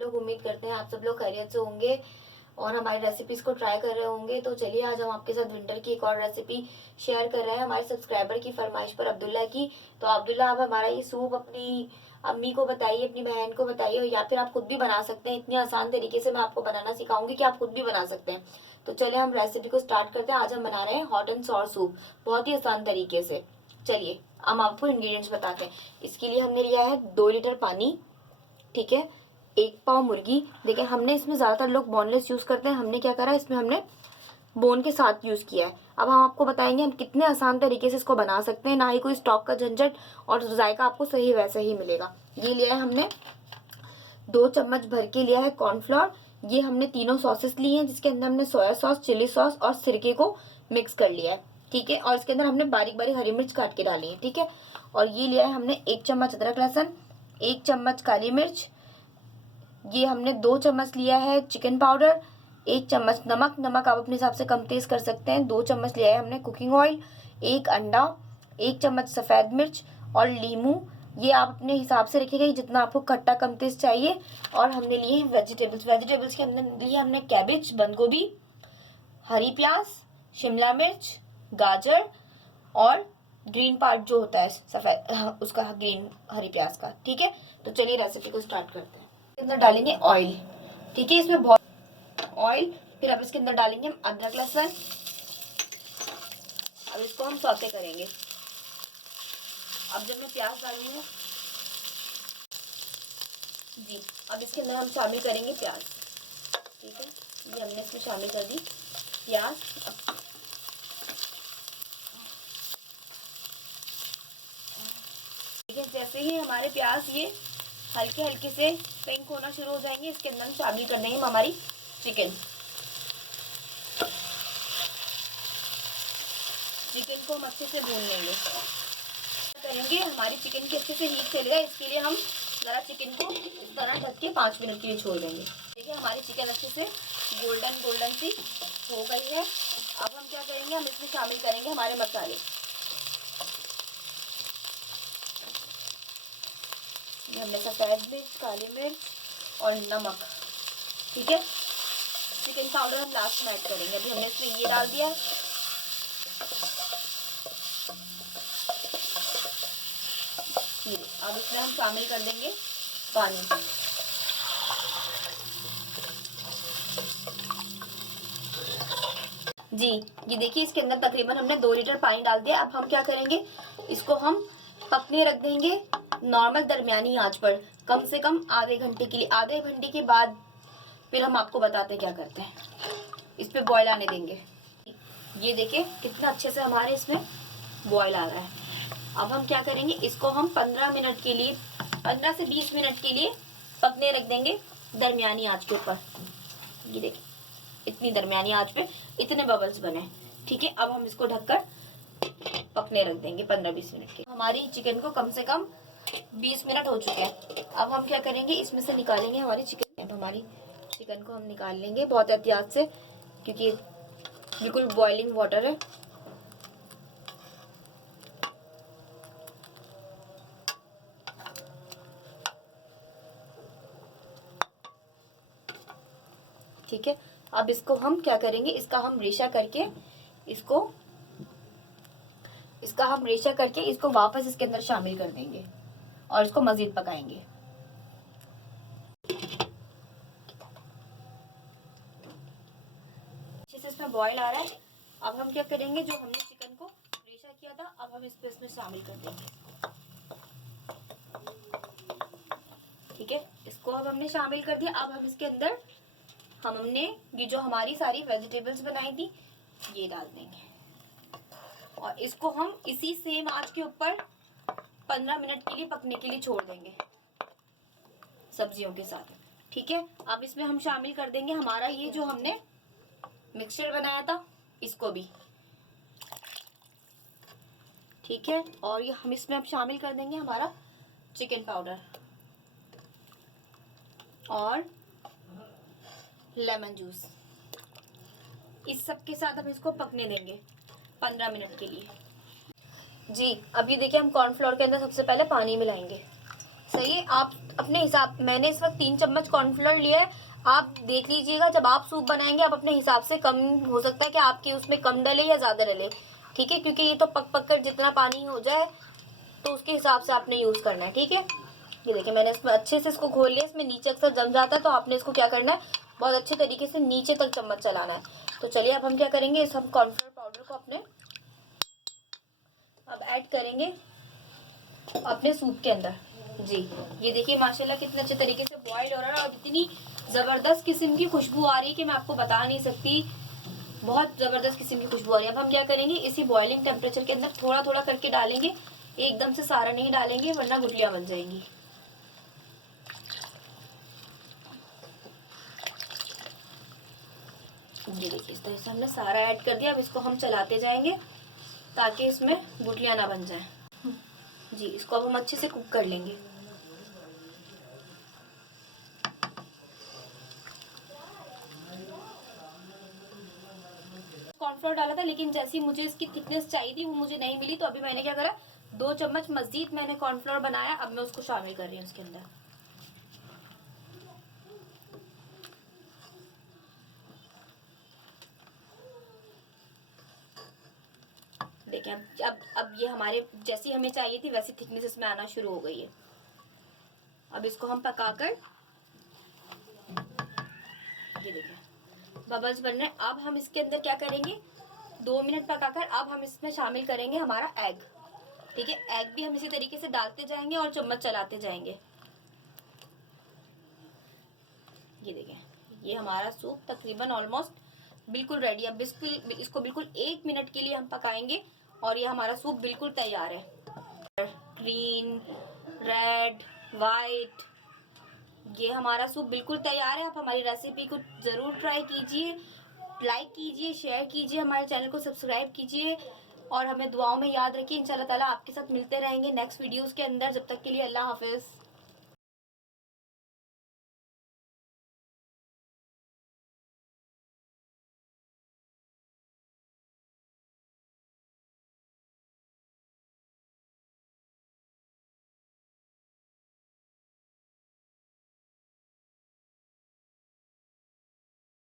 लोग उम्मीद करते हैं आप सब लोग खैरियत से होंगे और हमारी रेसिपीज को ट्राई कर रहे होंगे। तो चलिए आज हम आपके साथ विंटर की एक और रेसिपी शेयर कर रहे हैं हमारे सब्सक्राइबर की फरमाइश पर, अब्दुल्ला की। तो अब्दुल्ला, आप हमारा ये सूप अपनी अम्मी को बताइए, अपनी बहन को बताइए, या फिर आप खुद भी बना सकते हैं। इतनी आसान तरीके से मैं आपको बनाना सिखाऊंगी कि आप खुद भी बना सकते हैं। तो चलिए हम रेसिपी को स्टार्ट करते हैं। आज हम बना रहे हैं हॉट एंड सॉर सूप, बहुत ही आसान तरीके से। चलिए हम आपको इंग्रेडिएंट्स बताते हैं। इसके लिए हमने लिया है 2 लीटर पानी, ठीक है, 1 पाव मुर्गी। देखिए हमने इसमें ज़्यादातर लोग बोनलेस यूज़ करते हैं, हमने क्या करा है, इसमें हमने बोन के साथ यूज़ किया है। अब हम आपको बताएंगे हम कितने आसान तरीके से इसको बना सकते हैं, ना ही कोई स्टॉक का झंझट, और जायका आपको सही वैसे ही मिलेगा। ये लिया है हमने 2 चम्मच भर के लिया है कॉर्नफ्लोर। ये हमने तीनों सॉसेस ली हैं, जिसके अंदर हमने सोया सॉस, चिली सॉस और सिरके को मिक्स कर लिया है, ठीक है। और इसके अंदर हमने बारीक बारीक हरी मिर्च काट के डाली है, ठीक है। और ये लिया है हमने 1 चम्मच अदरक लहसुन, 1 चम्मच काली मिर्च, ये हमने 2 चम्मच लिया है चिकन पाउडर, 1 चम्मच नमक, नमक आप अपने हिसाब से कम तेज कर सकते हैं, 2 चम्मच लिया है हमने कुकिंग ऑयल, 1 अंडा, 1 चम्मच सफ़ेद मिर्च और लीमू। ये आप अपने हिसाब से रखिएगा जितना आपको खट्टा कम तेज चाहिए। और हमने लिए हैं वेजिटेबल्स, वेजिटेबल्स के अंदर लिए हमने कैबेज, बंद गोभी, हरी प्याज, शिमला मिर्च, गाजर और ग्रीन पार्ट जो होता है सफ़ेद, उसका ग्रीन हरी प्याज का, ठीक है। तो चलिए रेसिपी को स्टार्ट करते हैं। इसके अंदर डालेंगे ऑयल, ठीक है, इसमें बहुत ऑयल। फिर अब इसके अंदर डालेंगे हम अदरक लहसुन। अब इसको हम सौते करेंगे। अब जब मैं प्याज डाली हूँ जी, अब इसके अंदर हम शामिल करेंगे प्याज, ठीक है। ये हमने इसमें शामिल कर दी प्याज। ठीक है, जैसे ही हमारे प्याज ये हल्के हल्के से पिंक होना शुरू हो जाएंगे, इसके अंदर हम शामिल कर देंगे हमारी चिकन। चिकन को हम अच्छे से भून लेंगे, करेंगे हमारी चिकन की अच्छे से हीट चलेगा। इसके लिए हम ज़रा चिकन को इस तरह ढक के 5 मिनट के लिए छोड़ देंगे। देखिए हमारी चिकन अच्छे से गोल्डन गोल्डन सी हो गई है। अब हम क्या करेंगे, हम इसमें शामिल करेंगे हमारे मसाले। हमने सफ़ेद मिर्च, काली मिर्च और नमक, ठीक है। चिकन पाउडर हम लास्ट में ऐड करेंगे। अभी हमने इसमें ये डाल दिया। अब इसमें हम शामिल कर देंगे पानी। जी, ये देखिए इसके अंदर तकरीबन हमने 2 लीटर पानी डाल दिया। अब हम क्या करेंगे, इसको हम पकने रख देंगे नॉर्मल दरमियानी आंच पर, कम से कम आधे घंटे के लिए। आधे घंटे के बाद फिर हम आपको बताते हैं क्या करते हैं। इस पे बॉयल आने देंगे। ये देखिए कितना अच्छे से हमारे इसमें बॉयल आ रहा है। अब हम क्या करेंगे, इसको हम 15 मिनट के लिए, 15 से 20 मिनट के लिए पकने रख देंगे दरमियानी आंच के ऊपर। ये देखिए इतनी दरमियानी आंच पे इतने बबल्स बने, ठीक है। अब हम इसको ढककर पकने रख देंगे 15-20 मिनट के। हमारी चिकन को कम से कम 20 मिनट हो चुके हैं। अब हम क्या करेंगे, इसमें से निकालेंगे हमारी चिकन। अब हमारी चिकन को हम निकाल लेंगे बहुत एहतियात से, क्योंकि बिल्कुल बॉइलिंग वाटर है। ठीक है, अब इसको हम क्या करेंगे, इसका हम रेशा करके इसको वापस इसके अंदर शामिल कर देंगे और इसको मजीद पकाएंगे। अच्छे से इसमें बॉईल आ रहा है। अब हम क्या करेंगे, जो हमने चिकन को रेशा किया था, अब हम इसको इसमें शामिल कर देंगे, ठीक है। इसको अब हमने शामिल कर दिया। अब हम इसके अंदर हमने ये जो हमारी सारी वेजिटेबल्स बनाई थी ये डाल देंगे और इसको हम इसी सेम आंच के ऊपर 15 मिनट के लिए पकने के लिए छोड़ देंगे सब्जियों के साथ, ठीक है। अब इसमें हम शामिल कर देंगे हमारा ये जो हमने मिक्सचर बनाया था, इसको भी, ठीक है। और ये हम इसमें अब शामिल कर देंगे हमारा चिकन पाउडर और लेमन जूस। इस सब के साथ हम इसको पकने देंगे 15 मिनट के लिए। जी, अब ये देखिए हम कॉर्नफ्लोर के अंदर सबसे पहले पानी मिलाएंगे। सही है। आप अपने हिसाब, मैंने इस वक्त 3 चम्मच कॉर्नफ्लोर लिया है, आप देख लीजिएगा जब आप सूप बनाएंगे आप अपने हिसाब से, कम हो सकता है कि आपके उसमें कम डले या ज़्यादा डले, ठीक है, क्योंकि ये तो पक पक कर जितना पानी हो जाए तो उसके हिसाब से आपने यूज़ करना है, ठीक है। ये देखिए मैंने इसमें अच्छे से इसको घोल लिया, इसमें नीचे अक्सर जम जाता है तो आपने इसको क्या करना है, बहुत अच्छे तरीके से नीचे तक चम्मच चलाना है। तो चलिए अब हम क्या करेंगे, इस हम कॉर्नफ्लोर पाउडर को अपने अब ऐड करेंगे अपने सूप के अंदर। जी ये देखिए माशाल्लाह कितने अच्छे तरीके से बॉइल्ड हो रहा है और इतनी ज़बरदस्त किस्म की खुशबू आ रही है कि मैं आपको बता नहीं सकती, बहुत ज़बरदस्त किस्म की खुशबू आ रही है। अब हम क्या करेंगे, इसी बॉइलिंग टेम्परेचर के अंदर थोड़ा थोड़ा करके डालेंगे, एकदम से सारा नहीं डालेंगे वरना गुठलियाँ बन जाएंगी। ये देखिए इस तरह से हमने सारा ऐड कर दिया। अब इसको हम चलाते जाएंगे ताकि इसमें गुठलियाँ ना बन जाएं। जी इसको अब हम अच्छे से कुक कर लेंगे। कॉर्नफ्लोर डाला था लेकिन जैसी मुझे इसकी थिकनेस चाहिए थी वो मुझे नहीं मिली, तो अभी मैंने क्या करा, 2 चम्मच मजीद मैंने कॉर्नफ्लोर बनाया, अब मैं उसको शामिल कर रही हूँ उसके अंदर। देखें अब ये हमारे जैसी हमें चाहिए थी वैसी थिकनेस इसमें आना शुरू हो गई है। अब इसको हम पकाकर, ये देखिए बबल्स बन रहे हैं। अब हम इसके अंदर क्या करेंगे, 2 मिनट पकाकर अब हम इसमें शामिल करेंगे हमारा एग, ठीक है। एग भी हम इसी तरीके से डालते जाएंगे और चम्मच चलाते जाएंगे। ये देखें ये हमारा सूप तकरीबन ऑलमोस्ट बिल्कुल रेडी है। अब इसको बिल्कुल 1 मिनट के लिए हम पकाएंगे और ये हमारा सूप बिल्कुल तैयार है। ग्रीन, रेड, वाइट, ये हमारा सूप बिल्कुल तैयार है। आप हमारी रेसिपी को ज़रूर ट्राई कीजिए, लाइक कीजिए, शेयर कीजिए, हमारे चैनल को सब्सक्राइब कीजिए और हमें दुआओं में याद रखिए। इंशाल्लाह ताला आपके साथ मिलते रहेंगे नेक्स्ट वीडियोस के अंदर। जब तक के लिए अल्लाह हाफिज़।